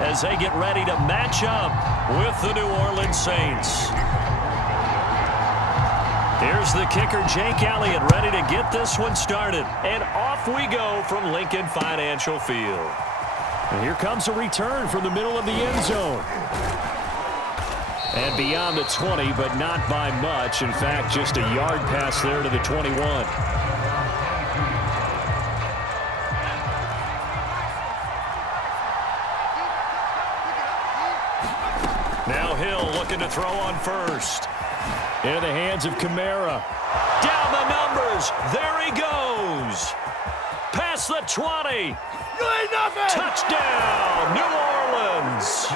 as they get ready to match up with the New Orleans Saints. Here's the kicker, Jake Elliott, ready to get this one started. And off we go from Lincoln Financial Field. And here comes a return from the middle of the end zone. And beyond the 20, but not by much. In fact, just a yard pass there to the 21. Now Hill looking to throw on first. Into the hands of Kamara. Down the numbers. There he goes. Past the 20. Touchdown, New Orleans.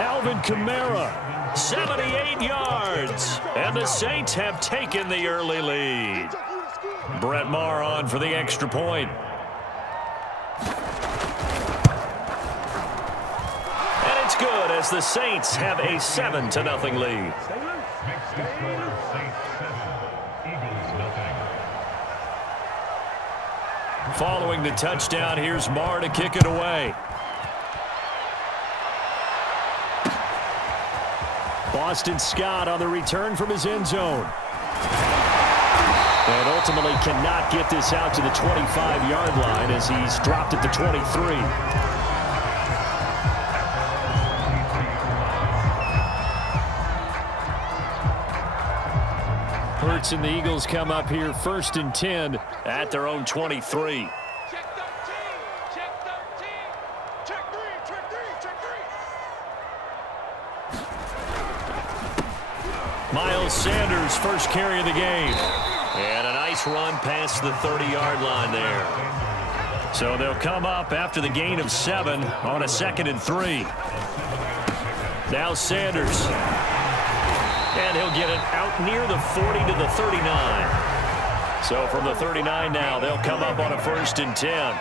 Alvin Kamara, 78 yards. And the Saints have taken the early lead. Brett Maher on for the extra point. And it's good as the Saints have a 7-0 lead. Following the touchdown, here's Maher to kick it away. Boston Scott on the return from his end zone. And ultimately cannot get this out to the 25-yard line as he's dropped at the 23. Hurts and the Eagles come up here 1st and 10 at their own 23. Miles Sanders, first carry of the game. And a nice run past the 30-yard line there. So they'll come up after the gain of 7 on a 2nd and 3. Now Sanders. And he'll get it out near the 40 to the 39. So from the 39 now, they'll come up on a 1st and 10.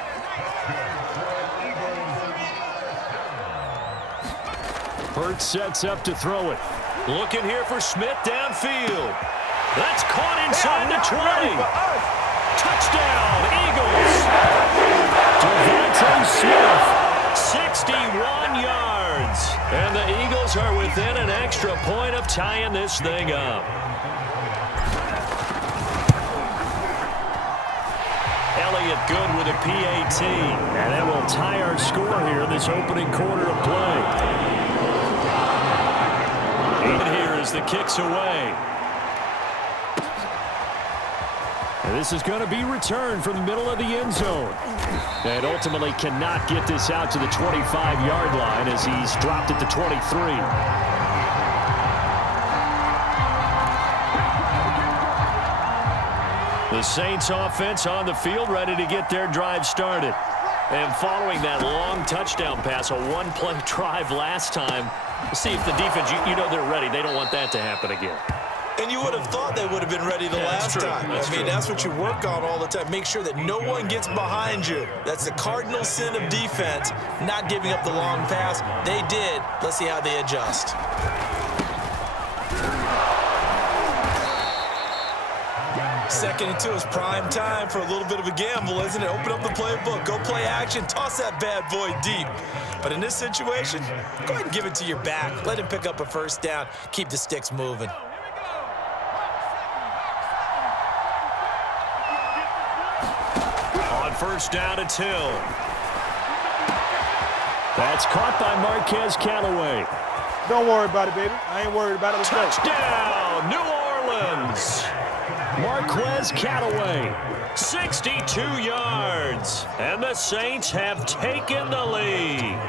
Hurts sets up to throw it. Looking here for Smith downfield. That's caught inside the 20. Touchdown, Eagles. Devontae Smith, 61 yards. And the Eagles are within an extra point of tying this thing up. Elliott good with a PAT. And that will tie our score here in this opening quarter of play. And here as the kick's away. And this is going to be returned from the middle of the end zone. And ultimately cannot get this out to the 25-yard line as he's dropped at the 23. The Saints offense on the field ready to get their drive started. And following that long touchdown pass, a one-play drive last time, we'll see if the defense, you know they're ready. They don't want that to happen again. And you would have thought they would have been ready the last time. That's what you work on all the time. Make sure that no one gets behind you. That's the cardinal sin of defense, not giving up the long pass. They did. Let's see how they adjust. Second and 2 is prime time for a little bit of a gamble, isn't it? Open up the playbook. Go play action. Toss that bad boy deep. But in this situation, go ahead and give it to your back. Let him pick up a 1st down. Keep the sticks moving. On 1st down, it's Hill. That's caught by Marquez Callaway. Don't worry about it, baby. I ain't worried about it. Touchdown, New Orleans. Marquez Callaway, 62 yards. And the Saints have taken the lead.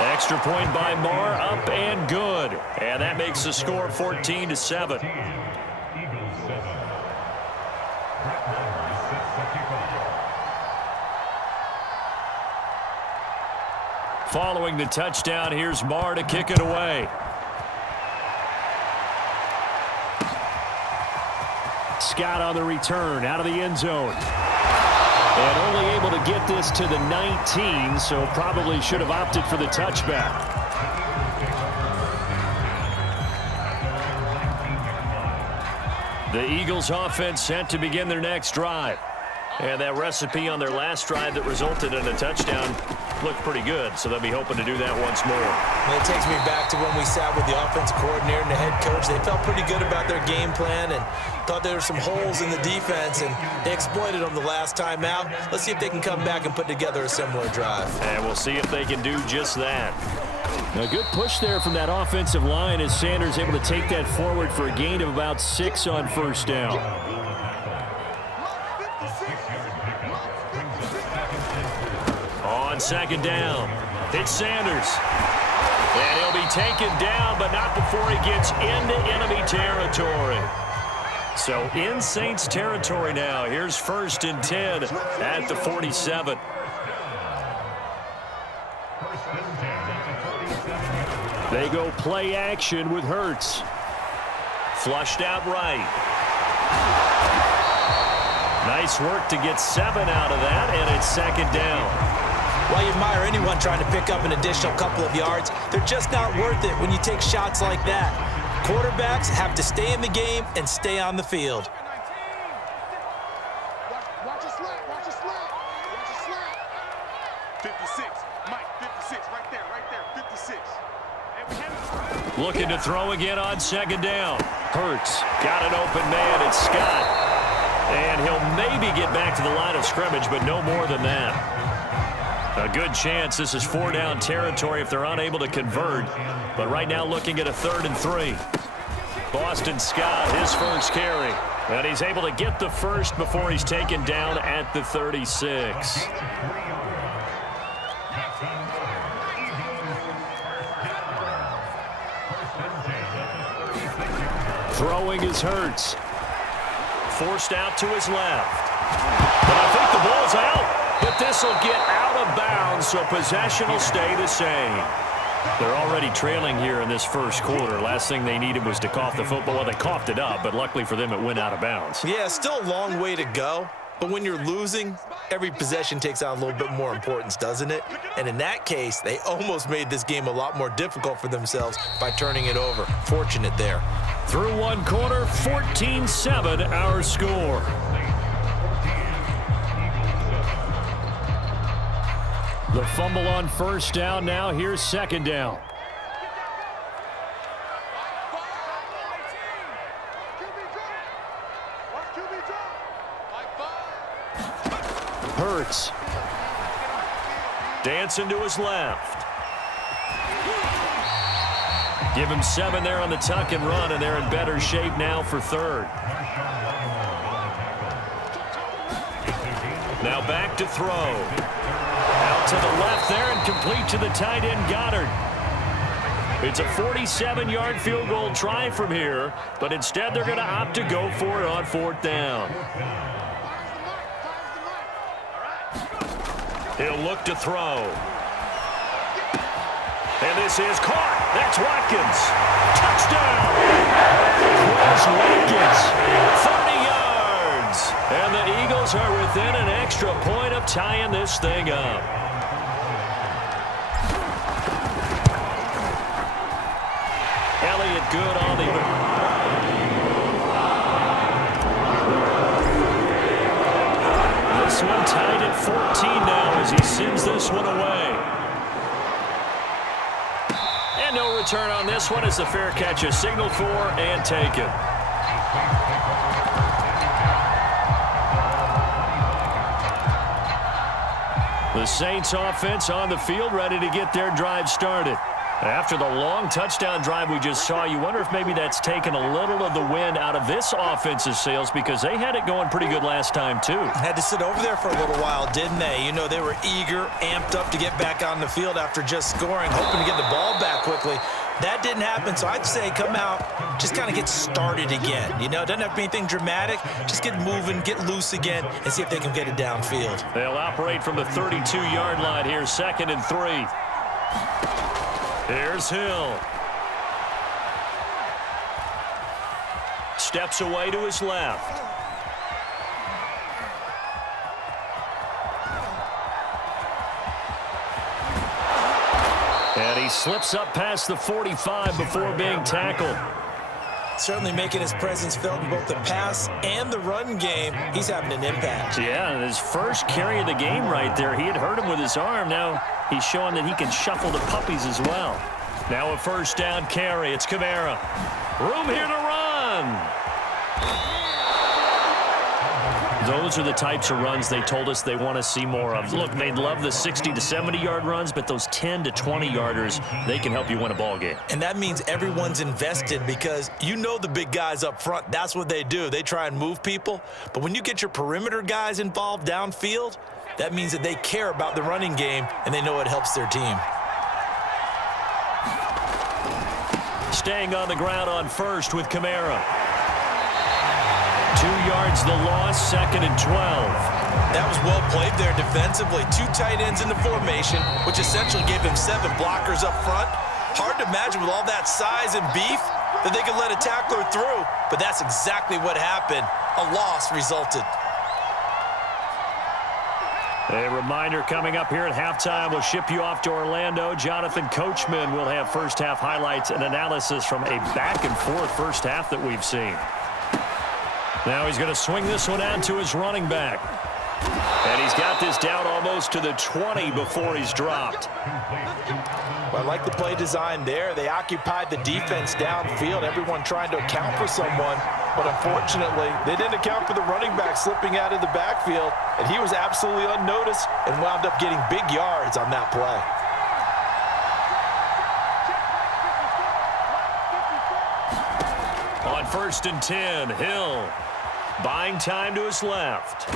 Extra point by Maher, up and good. And that makes the score 14-7. Following the touchdown, here's Maher to kick it away. Scott on the return, out of the end zone. And only able to get this to the 19, so probably should have opted for the touchback. The Eagles offense set to begin their next drive. And that recipe on their last drive that resulted in a touchdown looked pretty good, so they'll be hoping to do that once more. And it takes me back to when we sat with the offensive coordinator and the head coach. They felt pretty good about their game plan and thought there were some holes in the defense, and they exploited them the last time out. Let's see if they can come back and put together a similar drive. And we'll see if they can do just that. A good push there from that offensive line as Sanders able to take that forward for a gain of about 6 on first down. On second down, it's Sanders. And he'll be taken down, but not before he gets into enemy territory. So in Saints territory now. Here's 1st and 10 at the 47. They go play action with Hurts. Flushed out right. Nice work to get 7 out of that, and it's 2nd down. While you admire anyone trying to pick up an additional couple of yards, they're just not worth it when you take shots like that. Quarterbacks have to stay in the game and stay on the field. Watch your slap, watch your slap, watch your slap. 56, Mike, 56, right there, 56. Looking to throw again on 2nd down. Hurts got an open man, it's Scott. And he'll maybe get back to the line of scrimmage, but no more than that. A good chance this is 4-down territory if they're unable to convert. But right now looking at a 3rd and 3. Boston Scott, his first carry. And he's able to get the first before he's taken down at the 36. Throwing is Hurts. Forced out to his left. But I think the ball's out. But this will get out of bounds, so possession will stay the same. They're already trailing here in this first quarter. Last thing they needed was to cough the football. Well, they coughed it up, but luckily for them, it went out of bounds. Yeah, still a long way to go. But when you're losing, every possession takes on a little bit more importance, doesn't it? And in that case, they almost made this game a lot more difficult for themselves by turning it over. Fortunate there. Through one quarter, 14-7 our score. The fumble on first down now. Here's 2nd down. Hurts. Dancing to his left. Give him 7 there on the tuck and run, and they're in better shape now for 3rd. Now back to throw. Out to the left there and complete to the tight end, Goddard. It's a 47-yard field goal try from here, but instead they're going to opt to go for it on 4th down. He'll look to throw. And this is caught. That's Watkins. Touchdown. Chris Watkins. 30 yards. And the Eagles are within an extra point of tying this thing up. Elliott good on the... This one tied at 14 now as he sends this one away. And no return on this one as the fair catch is signaled for and taken. The Saints offense on the field ready to get their drive started. After the long touchdown drive we just saw, you wonder if maybe that's taken a little of the wind out of this offense's sails because they had it going pretty good last time too. Had to sit over there for a little while, didn't they? You know, they were eager, amped up to get back on the field after just scoring, hoping to get the ball back quickly. That didn't happen, so I'd say come out, just kind of get started again. You know, it doesn't have to be anything dramatic. Just get moving, get loose again, and see if they can get it downfield. They'll operate from the 32-yard line here, 2nd and 3. Here's Hill. Steps away to his left. And he slips up past the 45 before being tackled. Certainly making his presence felt in both the pass and the run game. He's having an impact. Yeah, his first carry of the game right there. He had hurt him with his arm. Now he's showing that he can shuffle the puppies as well. Now a first down carry. It's Kamara. Room here to run. Those are the types of runs they told us they want to see more of. Look, they'd love the 60 to 70-yard runs, but those 10 to 20-yarders, they can help you win a ball game. And that means everyone's invested because you know the big guys up front, that's what they do. They try and move people. But when you get your perimeter guys involved downfield, that means that they care about the running game and they know it helps their team. Staying on the ground on first with Kamara. 2 yards the loss, 2nd and 12. That was well played there defensively. 2 tight ends in the formation, which essentially gave him 7 blockers up front. Hard to imagine with all that size and beef that they could let a tackler through, but that's exactly what happened. A loss resulted. A reminder coming up here at halftime. We'll ship you off to Orlando. Jonathan Coachman will have first half highlights and analysis from a back-and-forth first half that we've seen. Now he's going to swing this one out to his running back. And he's got this down almost to the 20 before he's dropped. Well, I like the play design there. They occupied the defense downfield, everyone trying to account for someone. But unfortunately, they didn't account for the running back slipping out of the backfield, and he was absolutely unnoticed and wound up getting big yards on that play. On 1st and 10, Hill buying time to his left.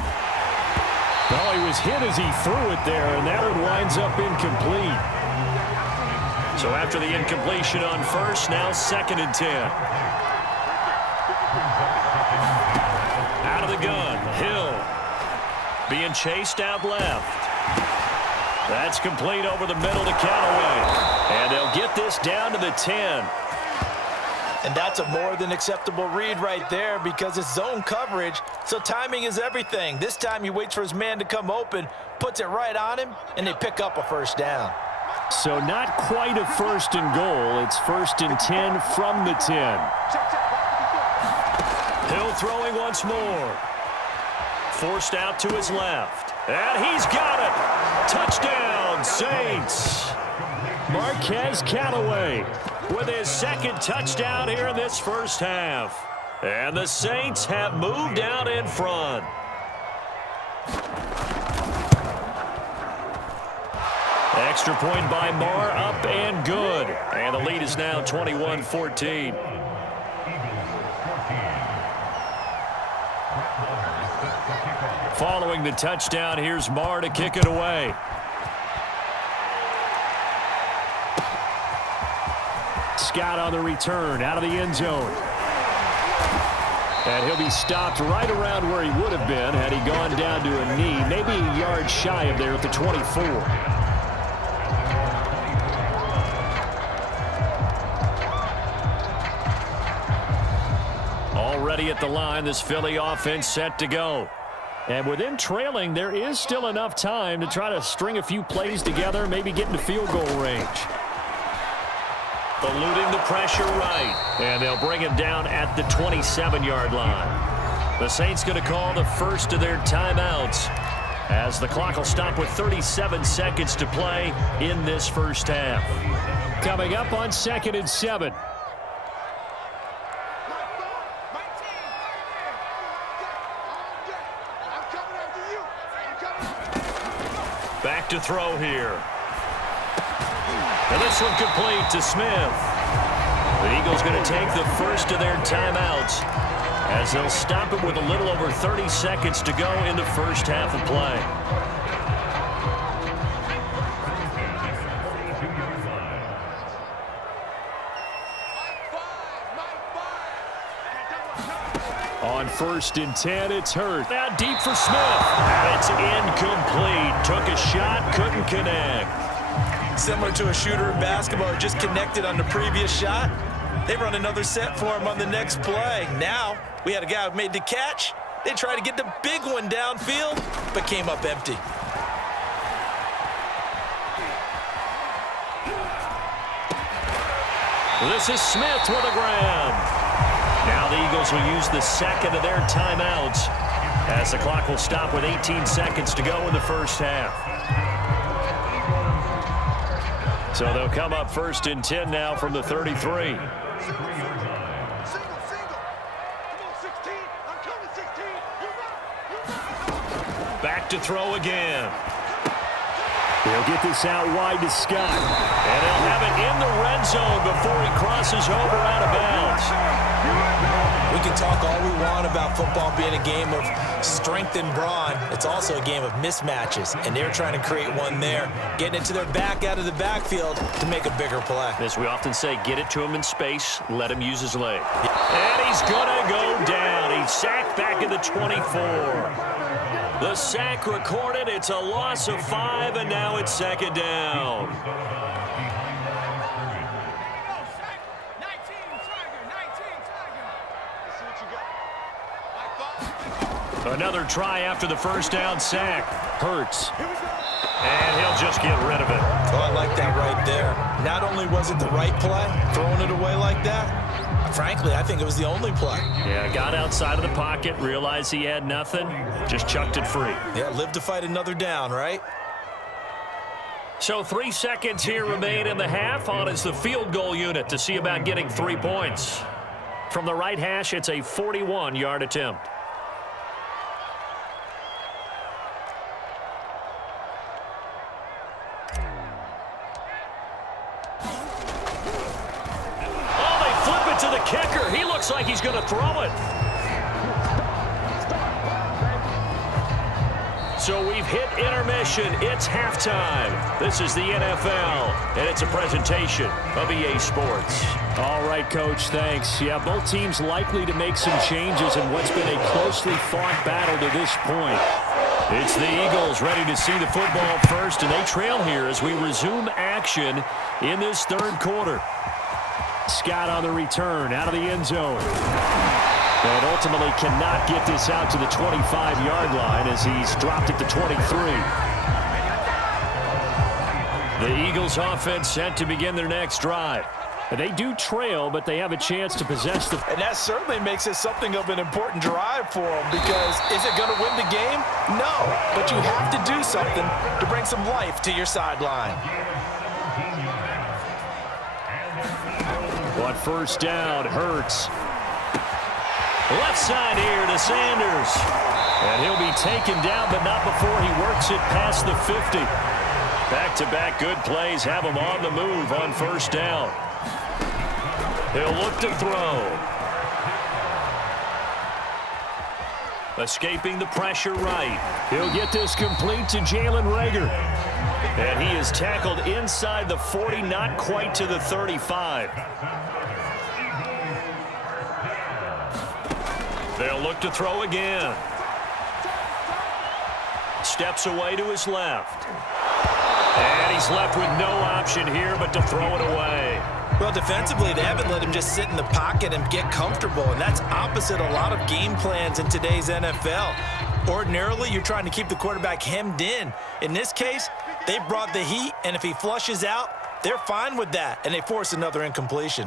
Well, he was hit as he threw it there, and that one winds up incomplete. So after the incompletion on first, now 2nd and 10. Out of the gun, Hill being chased out left. That's complete over the middle to Callaway. And they'll get this down to the 10. And that's a more than acceptable read right there because it's zone coverage, so timing is everything. This time he waits for his man to come open, puts it right on him, and they pick up a first down. So not quite a 1st and goal. It's 1st and 10 from the 10. Hill throwing once more. Forced out to his left. And he's got it. Touchdown, Saints. Marquez Callaway with his 2nd touchdown here in this first half. And the Saints have moved out in front. Extra point by Marr, up and good. And the lead is now 21-14. Following the touchdown, here's Marr to kick it away. Scott on the return, out of the end zone. And he'll be stopped right around where he would have been had he gone down to a knee, maybe a yard shy of there at the 24. Already at the line, this Philly offense set to go. And with them trailing, there is still enough time to try to string a few plays together, maybe get into field goal range. Eluding the pressure right. And they'll bring him down at the 27-yard line. The Saints going to call the first of their timeouts as the clock will stop with 37 seconds to play in this first half. Coming up on 2nd and 7. Back to throw here. And this one complete to Smith. The Eagles going to take the first of their timeouts as they'll stop it with a little over 30 seconds to go in the first half of play. On 1st and 10, it's Hurt. Now deep for Smith. And it's incomplete. Took a shot, couldn't connect. Similar to a shooter in basketball who just connected on the previous shot. They run another set for him on the next play. Now, we had a guy who made the catch. They tried to get the big one downfield, but came up empty. This is Smith with a grab. Now the Eagles will use the second of their timeouts as the clock will stop with 18 seconds to go in the first half. So they'll come up first and 10 now from the 33. Back to throw again. He'll get this out wide to Scott. And he'll have it in the red zone before he crosses over out of bounds. We can talk all we want about football being a game of strength and brawn. It's also a game of mismatches, and they're trying to create one there, getting it to their back out of the backfield to make a bigger play. As we often say, get it to him in space, let him use his leg. And he's going to go down. He's sacked back at the 24. The sack recorded. It's a loss of 5, and now it's second down. Another try after the first down sack. Hurts. And he'll just get rid of it. Oh, I like that right there. Not only was it the right play, throwing it away like that, frankly, I think it was the only play. Yeah, got outside of the pocket, realized he had nothing, just chucked it free. Yeah, live to fight another down, right? So 3 seconds here remain in the half. On is the field goal unit to see about getting 3 points. From the right hash, it's a 41-yard attempt. To the kicker. He looks like he's going to throw it. So we've hit intermission. It's halftime. This is the NFL, and it's a presentation of EA Sports. All right, Coach, thanks. Yeah, both teams likely to make some changes in what's been a closely fought battle to this point. It's the Eagles ready to see the football first, and they trail here as we resume action in this third quarter. Scott on the return, out of the end zone. But ultimately cannot get this out to the 25-yard line as he's dropped it to 23. The Eagles offense set to begin their next drive. They do trail, but they have a chance to possess the... And that certainly makes it something of an important drive for them, because is it going to win the game? No, but you have to do something to bring some life to your sideline. On first down, Hurts. Left side here to Sanders. And he'll be taken down, but not before he works it past the 50. Back-to-back good plays have him on the move on first down. He'll look to throw. Escaping the pressure right. He'll get this complete to Jalen Reagor. And he is tackled inside the 40, not quite to the 35. They'll look to throw again. Steps away to his left. And he's left with no option here but to throw it away. Well, defensively, they haven't let him just sit in the pocket and get comfortable, and that's opposite a lot of game plans in today's NFL. Ordinarily, you're trying to keep the quarterback hemmed in. In this case, they brought the heat, and if he flushes out, they're fine with that, and they force another incompletion.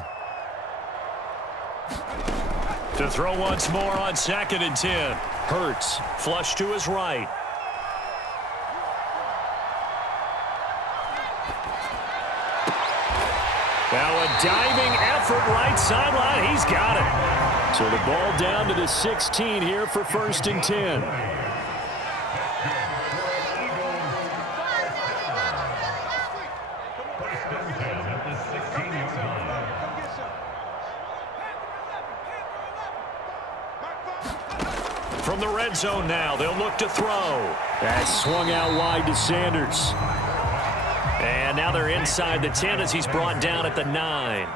To throw once more on 2nd and 10. Hurts, flush to his right. Now a diving effort right sideline. He's got it. So the ball down to the 16 here for 1st and 10. From the red zone now, they'll look to throw. That's swung out wide to Sanders. And now they're inside the 10 as he's brought down at the 9.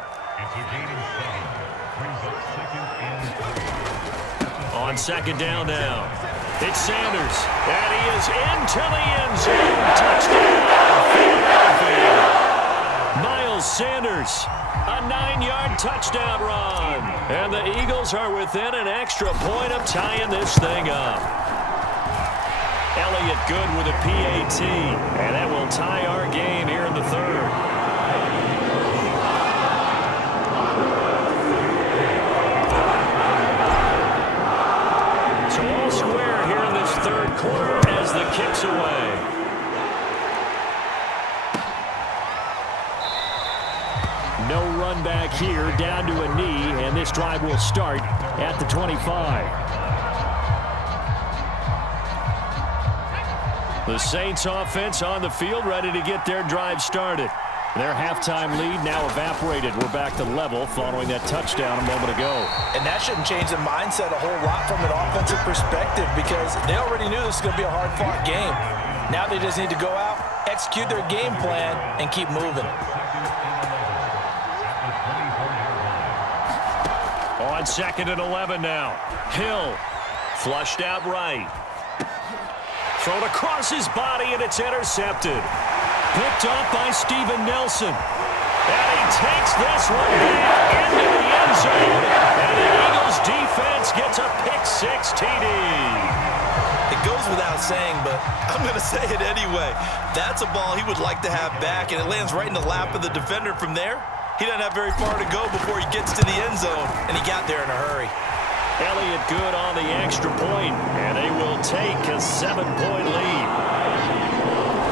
On 2nd down now. It's Sanders. And he is into the end zone. Touchdown, Philadelphia. Miles Sanders, a 9-yard touchdown run. And the Eagles are within an extra point of tying this thing up. Elliott good with a PAT, and that will tie our game here in the third. kicks away. No run back here, down to a knee, and this drive will start at the 25. The Saints offense on the field, ready to get their drive started. Their halftime lead now evaporated. We're back to level following that touchdown a moment ago. And that shouldn't change the mindset a whole lot from an offensive perspective because they already knew this was going to be a hard-fought game. Now they just need to go out, execute their game plan, and keep moving. On 2nd and 11 now. Hill flushed out right. Thrown across his body, and it's intercepted. Picked up by Steven Nelson. And he takes this one back into the end zone. And the Eagles defense gets a pick-6 TD. It goes without saying, but I'm going to say it anyway. That's a ball he would like to have back, and it lands right in the lap of the defender from there. He doesn't have very far to go before he gets to the end zone, and he got there in a hurry. Elliott good on the extra point, and they will take a 7-point lead.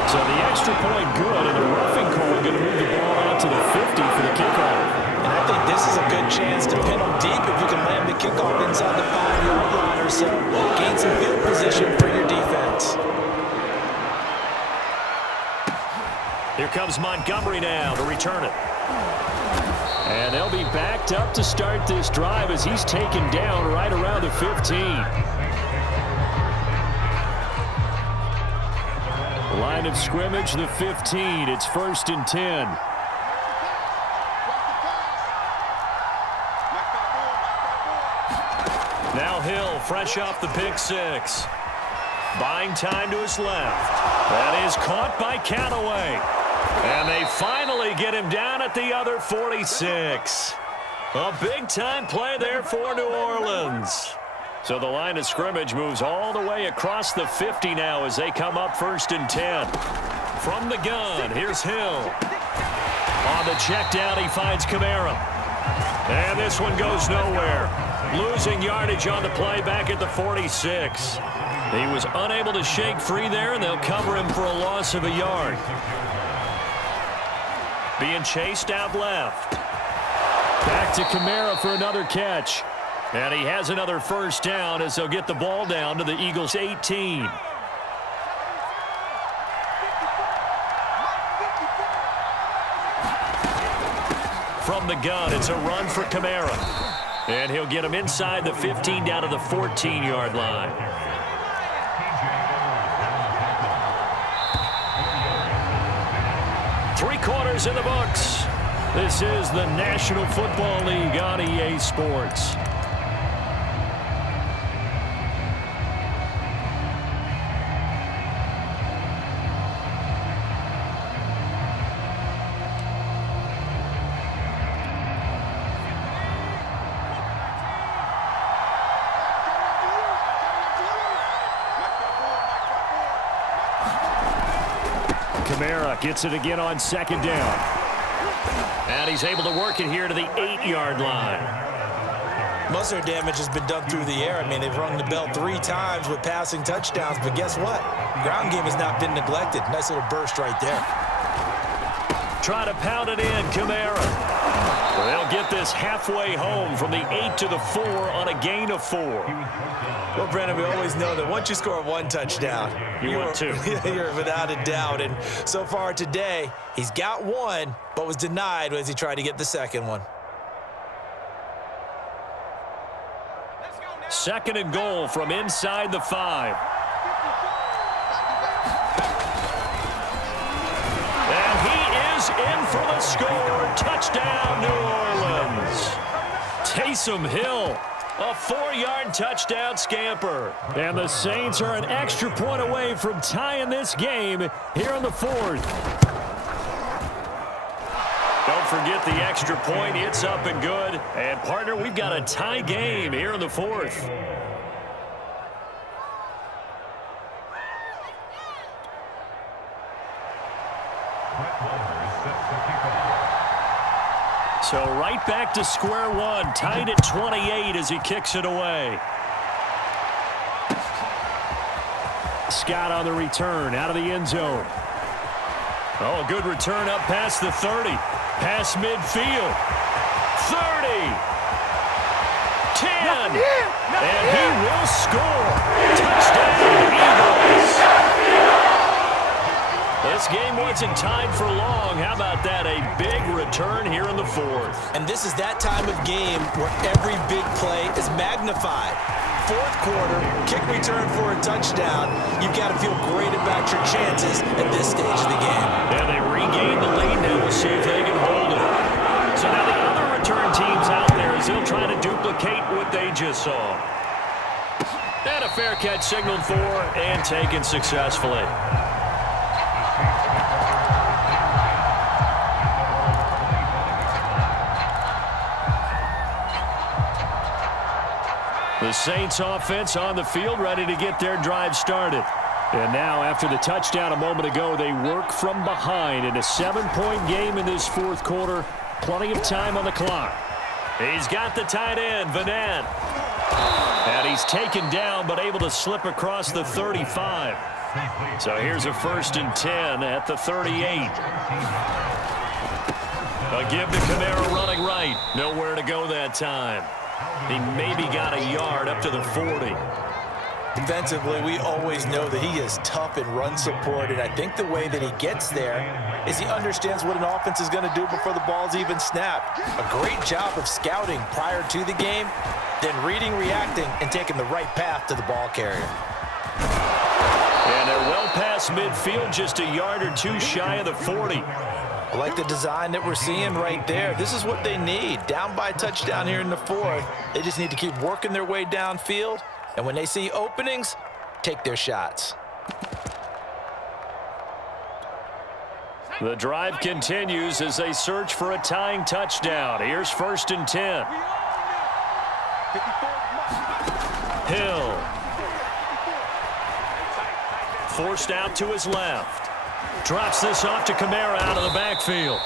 So the extra point good, and a roughing call going to move the ball out to the 50 for the kickoff. And I think this is a good chance to pin them deep if you can land the kickoff inside the 5-yard line or so. Gain some field position for your defense. Here comes Montgomery now to return it. And they'll be backed up to start this drive as he's taken down right around the 15. Line of scrimmage, the 15. It's 1st and 10. Now Hill, fresh off the pick-6. Buying time to his left. That is caught by Callaway. And they finally get him down at the other 46. A big-time play there for New Orleans. So the line of scrimmage moves all the way across the 50 now as they come up 1st and 10. From the gun, here's Hill. On the check down, he finds Kamara. And this one goes nowhere. Losing yardage on the play back at the 46. He was unable to shake free there, and they'll cover him for a loss of a yard. Being chased out left. Back to Kamara for another catch. And he has another first down as they'll get the ball down to the Eagles' 18. From the gun, it's a run for Kamara. And he'll get him inside the 15 down to the 14-yard line. Three quarters in the books. This is the National Football League on EA Sports. Kamara gets it again on 2nd down. And he's able to work it here to the 8-yard line. Most of their damage has been done through the air. I mean, they've rung the bell 3 times with passing touchdowns, but guess what? Ground game has not been neglected. Nice little burst right there. Try to pound it in, Kamara. They'll get this halfway home from the 8 to the 4 on a gain of 4. Well, Brandon, we always know that once you score 1 touchdown, you want 2. You're without a doubt. And so far today, he's got 1, but was denied as he tried to get the second one. 2nd and goal from inside the 5. And he is in for the score. Touchdown, New Orleans. Taysom Hill, a 4-yard touchdown scamper. And the Saints are an extra point away from tying this game here in the 4th. Don't forget the extra point. It's up and good. And, partner, we've got a tie game here in the 4th. So right back to square one, tied at 28 as he kicks it away. Scott on the return out of the end zone. Oh, good return up past the 30. Past midfield. 30. 10. And he will score. Touchdown, Eagles. This game wasn't tied for long. How about that? A big return here in the fourth. And this is that time of game where every big play is magnified. Fourth quarter, kick return for a touchdown. You've got to feel great about your chances at this stage of the game. And they regain the lead now. We'll see if they can hold it. So now the other return teams out there as they'll try to duplicate what they just saw. And a fair catch signaled for and taken successfully. The Saints offense on the field, ready to get their drive started. And now, after the touchdown a moment ago, they work from behind in a 7-point game in this fourth quarter. Plenty of time on the clock. He's got the tight end, Vanette. And he's taken down, but able to slip across the 35. So here's a 1st and 10 at the 38. A give to Kamara running right. Nowhere to go that time. He maybe got a yard up to the 40. Defensively, we always know that he is tough in run support, and I think the way that he gets there is he understands what an offense is going to do before the ball's even snapped. A great job of scouting prior to the game, then reading, reacting, and taking the right path to the ball carrier. And they're well past midfield, just a yard or two shy of the 40. I like the design that we're seeing right there. This is what they need. Down by a touchdown here in the fourth. They just need to keep working their way downfield. And when they see openings, take their shots. The drive continues as they search for a tying touchdown. Here's 1st and 10. Hill. Forced out to his left. Drops this off to Kamara out of the backfield.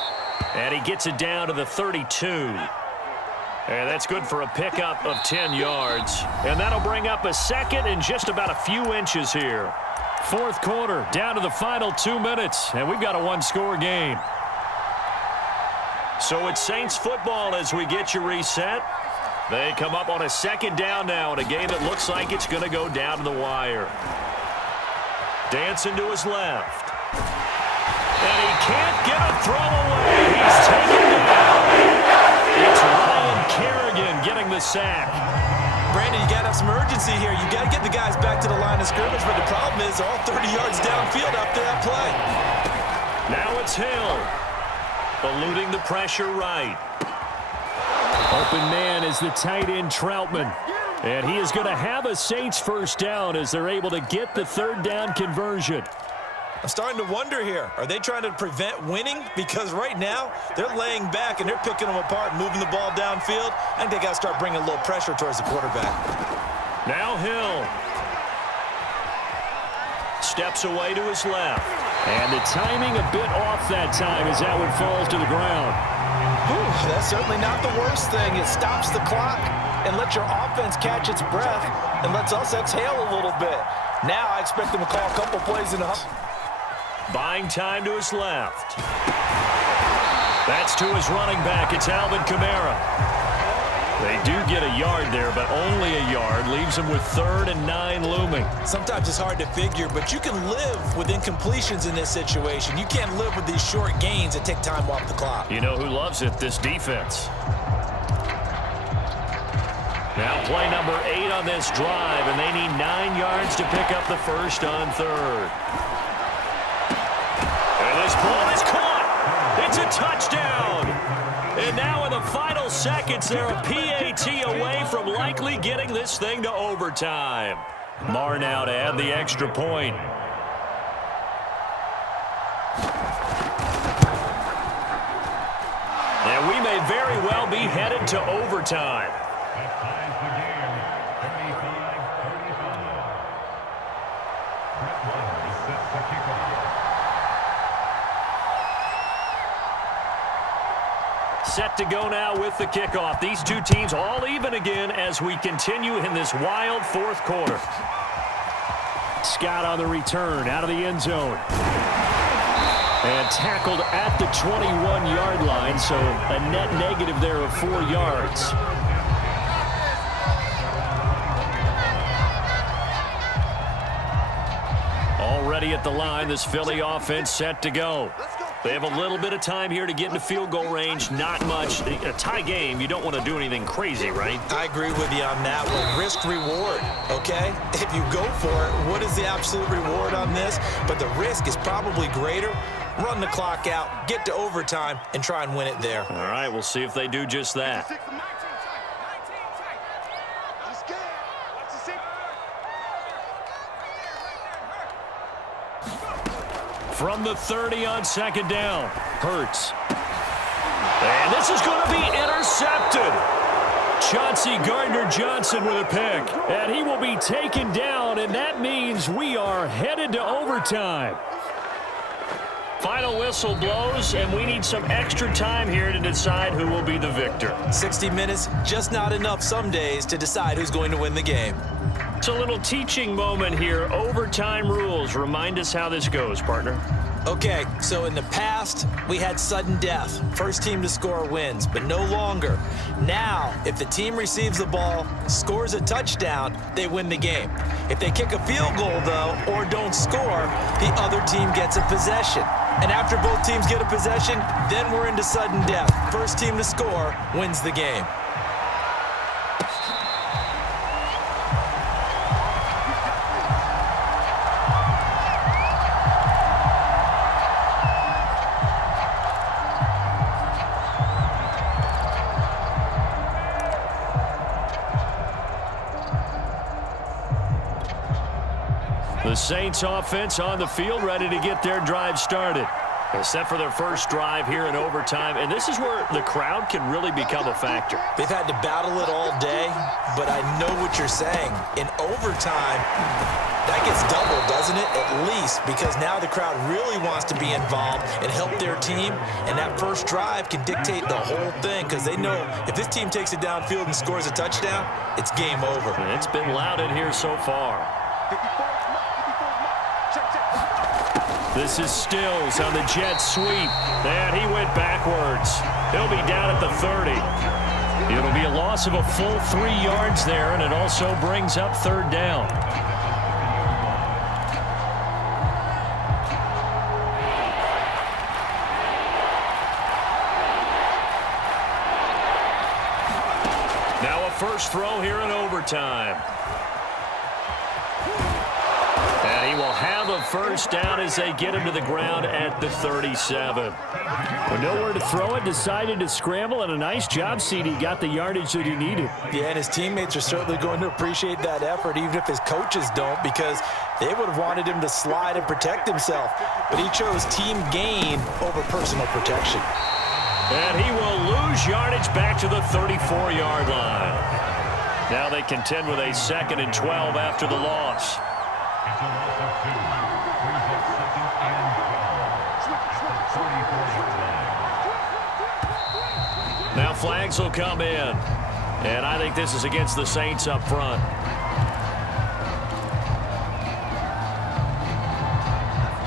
And he gets it down to the 32. And that's good for a pickup of 10 yards. And that'll bring up a second and just about a few inches here. Fourth quarter, down to the final 2 minutes. And we've got a one-score game. So it's Saints football as we get you reset. They come up on a 2nd down now in a game that looks like it's going to go down to the wire. Dancing to his left. And he can't get a throw away. He's taken down. It's Ryan Kerrigan getting the sack. Brandon, you got to have some urgency here. You got to get the guys back to the line of scrimmage, but the problem is all 30 yards downfield after that play. Now it's Hill. Eluding the pressure right. Open man is the tight end Troutman. And he is going to have a Saints 1st down as they're able to get the 3rd down conversion. I'm starting to wonder here. Are they trying to prevent winning? Because right now, they're laying back and they're picking them apart, moving the ball downfield. I think they got to start bringing a little pressure towards the quarterback. Now Hill. Steps away to his left. And the timing a bit off that time as that one falls to the ground. Whew, that's certainly not the worst thing. It stops the clock and lets your offense catch its breath and lets us exhale a little bit. Now I expect them to call a couple plays in the Buying time to his left. That's to his running back. It's Alvin Kamara. They do get a yard there, but only a yard. Leaves them with 3rd and 9 looming. Sometimes it's hard to figure, but you can live with incompletions in this situation. You can't live with these short gains that take time off the clock. You know who loves it? This defense. Now play number 8 on this drive, and they need 9 yards to pick up the 1st on 3rd. And this ball is caught. It's a touchdown. And now in the final seconds, they're a PAT away from likely getting this thing to overtime. Marr now to add the extra point. And we may very well be headed to overtime. Set to go now with the kickoff. These two teams all even again as we continue in this wild fourth quarter. Scott on the return out of the end zone. And tackled at the 21-yard line, so a net negative there of 4 yards. Already at the line, this Philly offense set to go. They have a little bit of time here to get into field goal range, not much. A tie game, you don't want to do anything crazy, right? I agree with you on that one. Risk-reward, okay? If you go for it, what is the absolute reward on this? But the risk is probably greater. Run the clock out, get to overtime, and try and win it there. All right, we'll see if they do just that. From the 30 on second down, Hurts. And this is going to be intercepted. Chauncey Gardner-Johnson with a pick. And he will be taken down, and that means we are headed to overtime. Final whistle blows, and we need some extra time here to decide who will be the victor. 60 minutes, just not enough some days to decide who's going to win the game. It's a little teaching moment here. Overtime rules. Remind us how this goes, partner. Okay, so in the past, we had sudden death. First team to score wins, but no longer. Now, if the team receives the ball, scores a touchdown, they win the game. If they kick a field goal, though, or don't score, the other team gets a possession. And after both teams get a possession, then we're into sudden death. First team to score wins the game. The Saints offense on the field, ready to get their drive started. They're set for their first drive here in overtime, and this is where the crowd can really become a factor. They've had to battle it all day, but I know what you're saying. In overtime, that gets doubled, doesn't it? At least, because now the crowd really wants to be involved and help their team, and that first drive can dictate the whole thing because they know if this team takes it downfield and scores a touchdown, it's game over. And it's been loud in here so far. This is Stills on the jet sweep. And he went backwards. He'll be down at the 30. It'll be a loss of a full 3 yards there, and it also brings up third down. Now a first throw here in overtime. And he will have a first down as they get him to the ground at the 37. With nowhere to throw it, decided to scramble, and a nice job, CD. Got the yardage that he needed. Yeah, and his teammates are certainly going to appreciate that effort, even if his coaches don't, because they would have wanted him to slide and protect himself. But he chose team gain over personal protection. And he will lose yardage back to the 34-yard line. Now they contend with a 2nd and 12 after the loss. Now flags will come in. And I think this is against the Saints up front.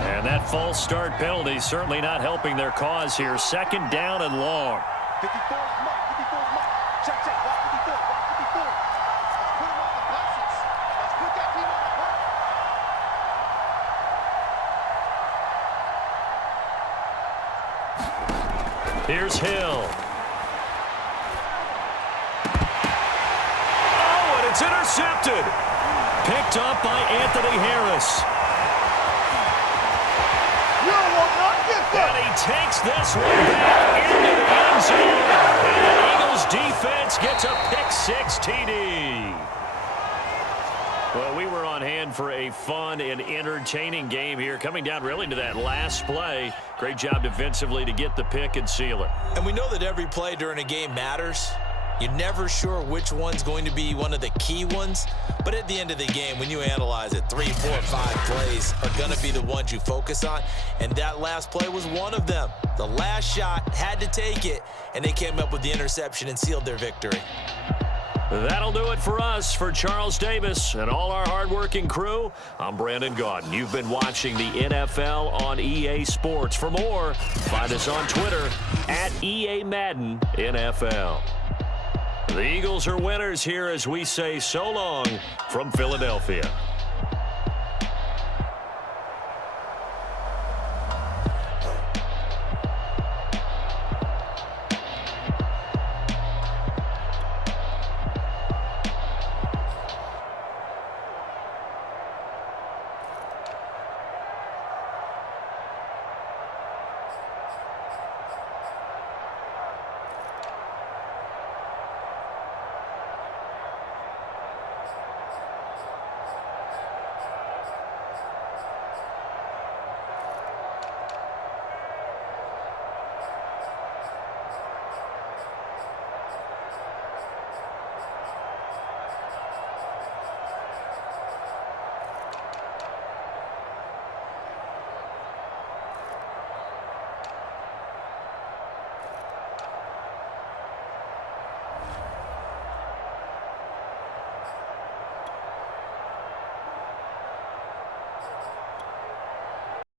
And that false start penalty certainly not helping their cause here. 2nd down and long. 54 is mark. 54 is mark. Check, check. Watch 54. Watch 54. Let's put him on the boxes. Let's put that team on the box. Here's Hill. Oh, and it's intercepted. Picked up by Anthony Harris. And he takes this one back into the end zone. And the Eagles defense gets a pick-6 TD. Well, we were on hand for a fun and entertaining game here, coming down really to that last play. Great job defensively to get the pick and seal it. And we know that every play during a game matters. You're never sure which one's going to be one of the key ones. But at the end of the game, when you analyze it, 3, 4, 5 plays are going to be the ones you focus on. And that last play was one of them. The last shot had to take it, and they came up with the interception and sealed their victory. That'll do it for us. For Charles Davis and all our hardworking crew, I'm Brandon Gaudin. You've been watching the NFL on EA Sports. For more, find us on Twitter at EA Madden NFL. The Eagles are winners here as we say so long from Philadelphia.